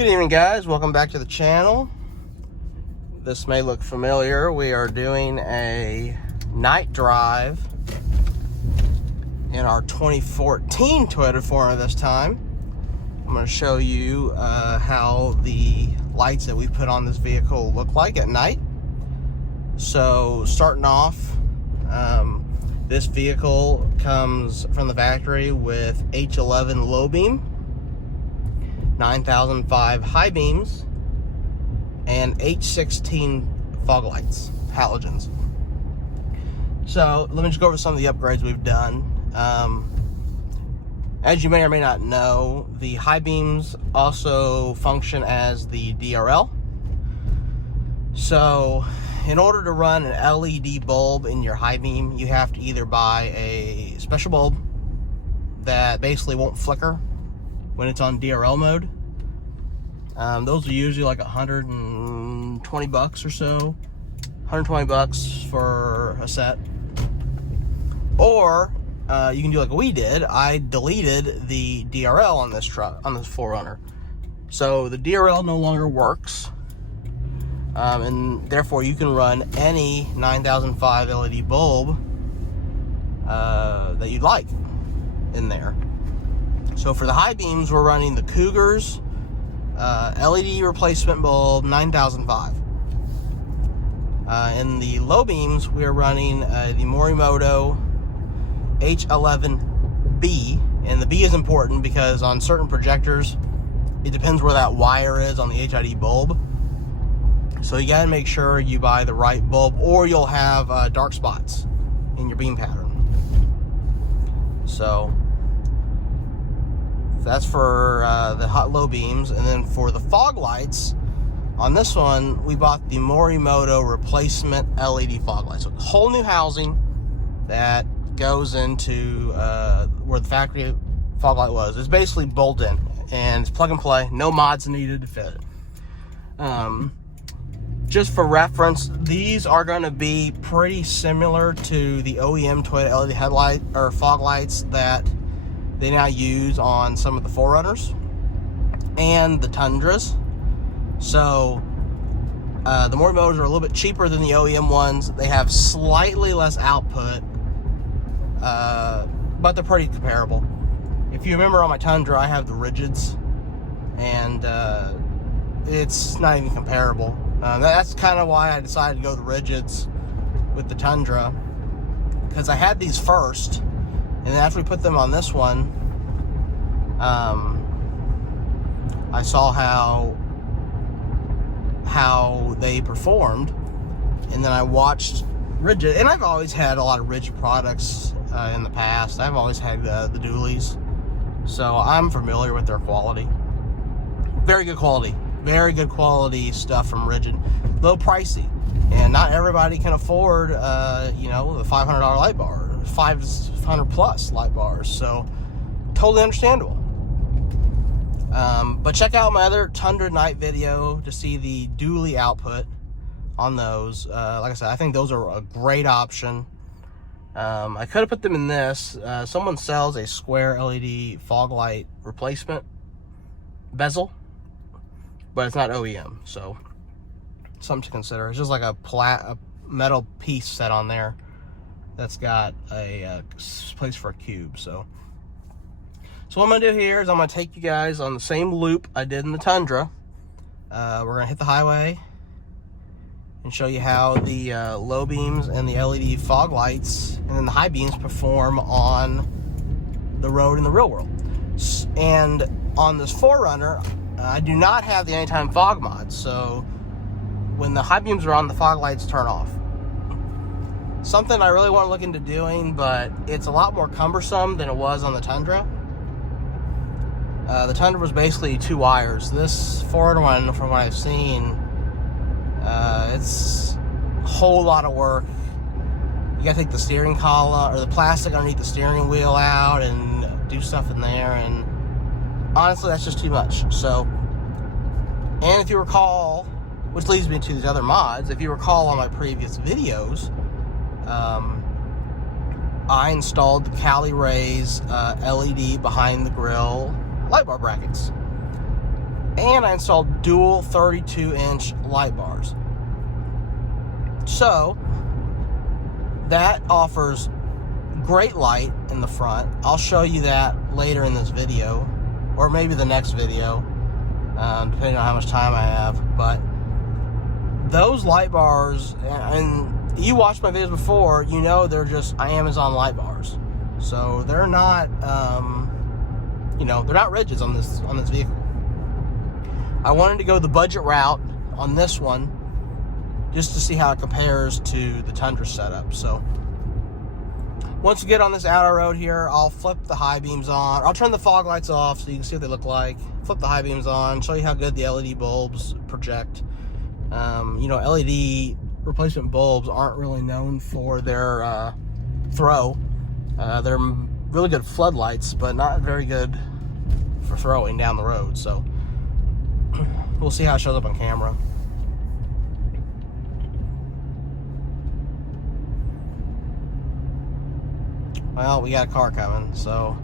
Good evening, guys. Welcome back to the channel. This may look familiar. We are doing a night drive in our 2014 Toyota 4Runner this time. I'm going to show you how the lights that we put on this vehicle look like at night. So starting off, this vehicle comes from the factory with H11 low beam, 9005 high beams, and H16 fog lights, halogens. So let me just go over some of the upgrades we've done. As you may or may not know, the high beams also function as the DRL. So in order to run an LED bulb in your high beam, you have to either buy a special bulb that basically won't flicker when it's on DRL mode. Those are usually like $120 or so, $120 for a set. Or you can do like we did. I deleted the DRL on this truck, on this 4Runner. So the DRL no longer works, and therefore you can run any 9005 LED bulb that you'd like in there. So for the high beams, we're running the Cougars LED replacement bulb 9005. In the low beams, we're running the Morimoto H11B, and the B is important because on certain projectors, it depends where that wire is on the HID bulb. So you gotta make sure you buy the right bulb, or you'll have dark spots in your beam pattern. So that's for the hot low beams. And then for the fog lights, on this one, we bought the Morimoto replacement LED fog lights. So whole new housing that goes into where the factory fog light was. It's basically bolt in, and it's plug and play. No mods needed to fit it. Just for reference, these are going to be pretty similar to the OEM Toyota LED headlight or fog lights that they now use on some of the 4Runners and the Tundras. So the Morimotos are a little bit cheaper than the OEM ones. They have slightly less output, but they're pretty comparable. If you remember, on my Tundra, I have the rigids, and it's not even comparable. That's kind of why I decided to go the rigids with the Tundra, because I had these first, and then after we put them on this one, I saw how they performed, and then I watched rigid, and I've always had a lot of rigid products in the past. I've always had the dualies, so I'm familiar with their quality. Very good quality stuff from Rigid. Low pricey, and not everybody can afford the $500 light bar, 500 plus light bars, so totally understandable. But check out my other Tundra night video to see the dually output on those. Like I said, I think those are a great option. I could have put them in this. Someone sells a square LED fog light replacement bezel, but it's not OEM, so something to consider. It's just like a metal piece set on there that's got a place for a cube. So what I'm gonna do here is I'm gonna take you guys on the same loop I did in the Tundra. We're gonna hit the highway and show you how the low beams and the LED fog lights and then the high beams perform on the road in the real world. And on this 4Runner, I do not have the anytime fog mod, so when the high beams are on, the fog lights turn off. Something I really want to look into doing, but it's a lot more cumbersome than it was on the Tundra. The Tundra was basically 2 wires. This 4Runner one, from what I've seen, it's a whole lot of work. You gotta take the steering column or the plastic underneath the steering wheel out and do stuff in there, and honestly, that's just too much. So, and if you recall, which leads me to these other mods, if you recall on my previous videos, I installed the Cali Rays LED behind the grill light bar brackets. and I installed dual 32-inch light bars. So that offers great light in the front. I'll show you that later in this video, or maybe the next video, depending on how much time I have. But those light bars, and you watched my videos before, you know they're just Amazon light bars. So they're not, they're not rigids on this vehicle. I wanted to go the budget route on this one, just to see how it compares to the Tundra setup. So once we get on this outer road here, I'll flip the high beams on. I'll turn the fog lights off so you can see what they look like. Flip the high beams on, show you how good the LED bulbs project. LED replacement bulbs aren't really known for their throw. They're really good floodlights, but not very good for throwing down the road. So we'll see how it shows up on camera. Well, we got a car coming, so.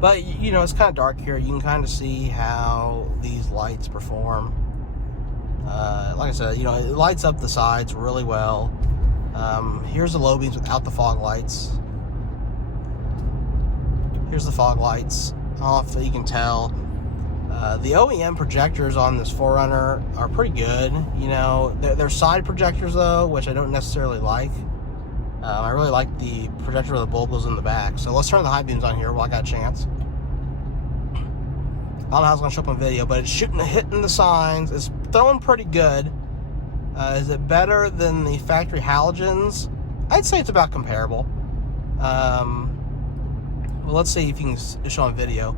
But, it's kind of dark here. You can kind of see how these lights perform. Like I said, it lights up the sides really well. Here's the low beams without the fog lights. Here's the fog lights. I don't know if you can tell. The OEM projectors on this 4Runner are pretty good. They're side projectors though, which I don't necessarily like. I really like the projector where the bulb goes in the back. So let's turn the high beams on here while I got a chance. I don't know how it's going to show up on video, but it's hitting the signs. It's throwing pretty good. Is it better than the factory halogens? I'd say it's about comparable. Well, let's see if you can show on video.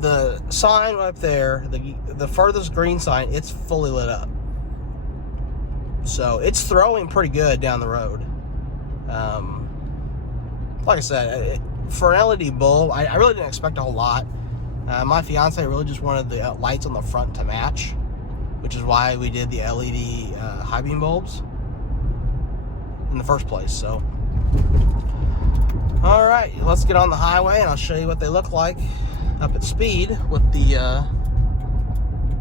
The sign right up there, the furthest green sign, it's fully lit up. So it's throwing pretty good down the road. Like I said, for an LED bulb, I really didn't expect a whole lot. My fiance really just wanted the lights on the front to match, which is why we did the LED high beam bulbs in the first place. So, all right, let's get on the highway and I'll show you what they look like up at speed with the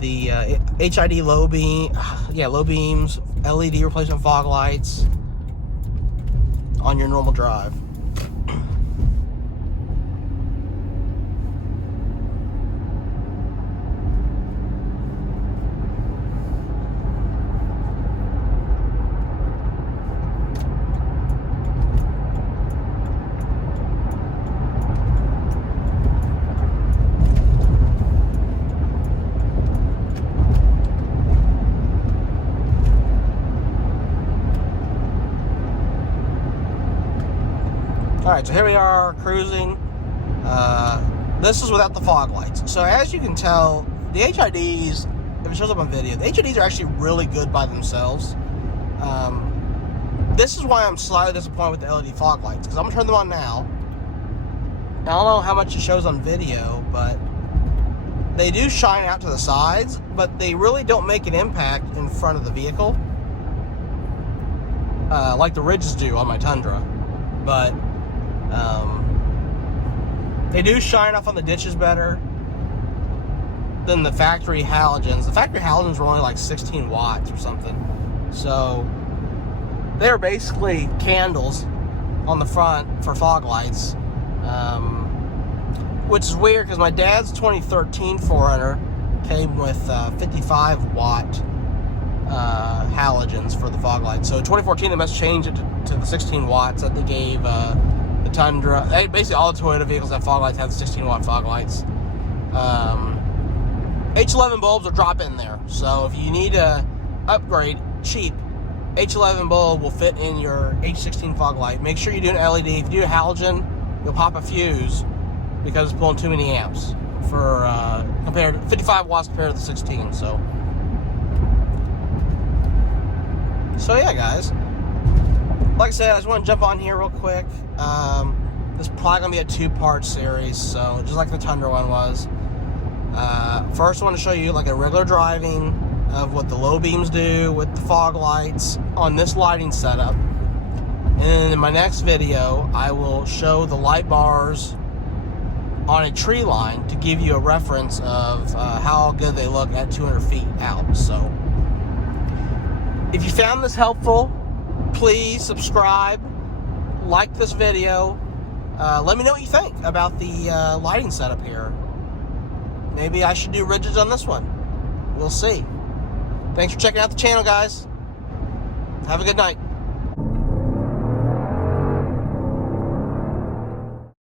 HID low beams, LED replacement fog lights on your normal drive. Alright, so here we are cruising. This is without the fog lights. So as you can tell, the HIDs, if it shows up on video, the HIDs are actually really good by themselves. This is why I'm slightly disappointed with the LED fog lights, because I'm going to turn them on now. I don't know how much it shows on video, but they do shine out to the sides, but they really don't make an impact in front of the vehicle. Like the ridges do on my Tundra. But they do shine off on the ditches better than the factory halogens. The factory halogens were only like 16 watts or something. So they're basically candles on the front for fog lights. Which is weird because my dad's 2013 4Runner came with 55 watt halogens for the fog lights. So in 2014 they must change it to the 16 watts that they gave the Tundra. Basically all the Toyota vehicles that have fog lights have the 16 watt fog lights. H11 bulbs will drop in there. So if you need to upgrade cheap, H11 bulb will fit in your H16 fog light. Make sure you do an LED. If you do a halogen, you'll pop a fuse because it's pulling too many amps for compared to 55 watts compared to the 16. So yeah, guys. Like I said, I just want to jump on here real quick. This is probably going to be a two-part series, so just like the Tundra one was. First, I want to show you like a regular driving of what the low beams do with the fog lights on this lighting setup. And then in my next video, I will show the light bars on a tree line to give you a reference of how good they look at 200 feet out. So if you found this helpful, please subscribe, like this video. Let me know what you think about the lighting setup here. Maybe I should do rigids on this one. We'll see. Thanks for checking out the channel, guys. Have a good night.